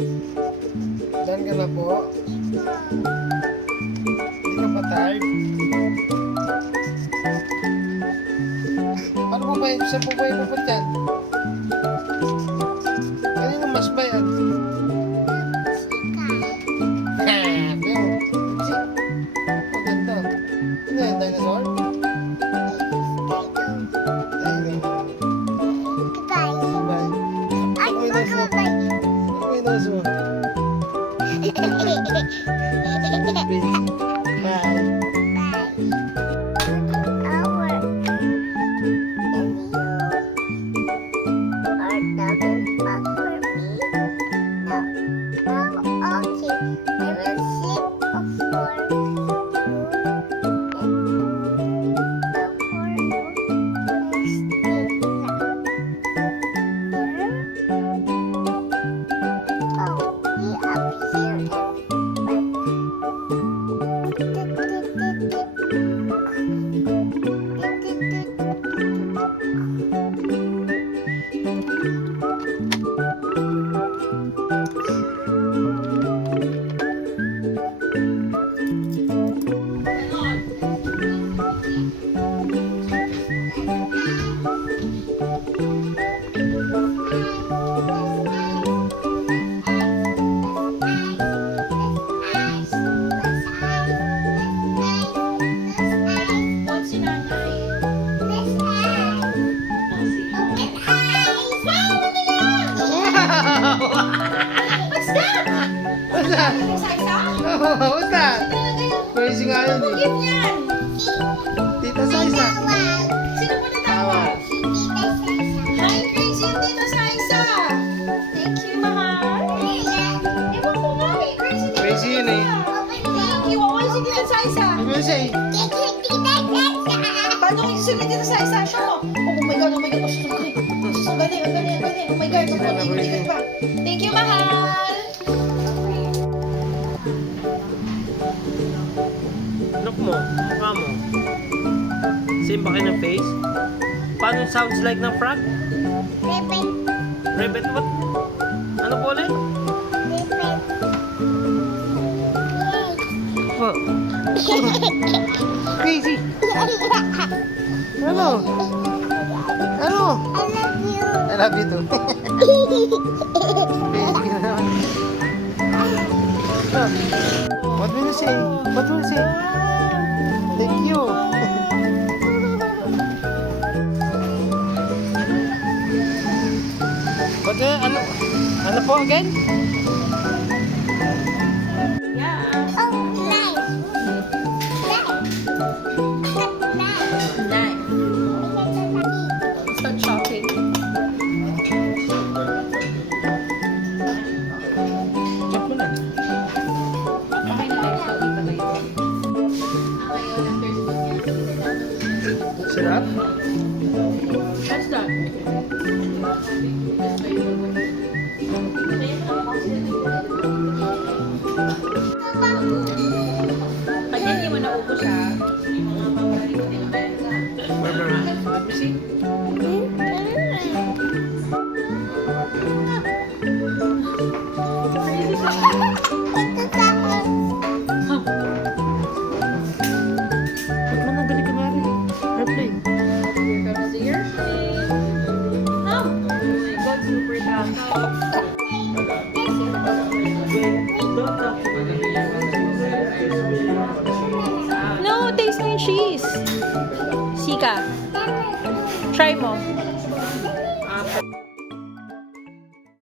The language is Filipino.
Diyan ka na po. Hindi ka pa tired? Ano po ba yun? Saan po ba yung pupunta? Kanino mas ba yan? Ang ganda. Ano yan? Dinosaur? Bye. Ano yung nose mo? Ano yung nose mo? Bye. What's that? Oh, what's that? Crazy nga yun eh. Gift yan! Tita Saisa. Sino mo natawag? Hi, Crazy yung Tita Saisa! Thank you, mahal! Ewan ko nga eh, Crazy Tita Crazy yun eh. Thank you, awan si Tita Saisa! Ano siya eh? Paano kayo susunod Tita Saisa? Siya mo! Oh my God, oh my God, oh susunod. Ang galing, ang galing, ang galing. Oh my God, ikot pa. Thank you, mahal! Look mo, mukha mo. Same ba kayo ng face? Paano it sounds like ng frog? Rabbit what? Ano po ulit? Oh. Crazy! Ano? Ano? I love you too. Crazy ka naman. What will you say? What will you say? Thank you. What ano po again? Start shopping. Check mo na. Sarap? What's that? Pag hindi mo naupo siya, Let me see. Ba't mo nagali ka mari? Airplane. here comes the airplane. Oh my God, super No, taste mo yung cheese. Sika. Try mo.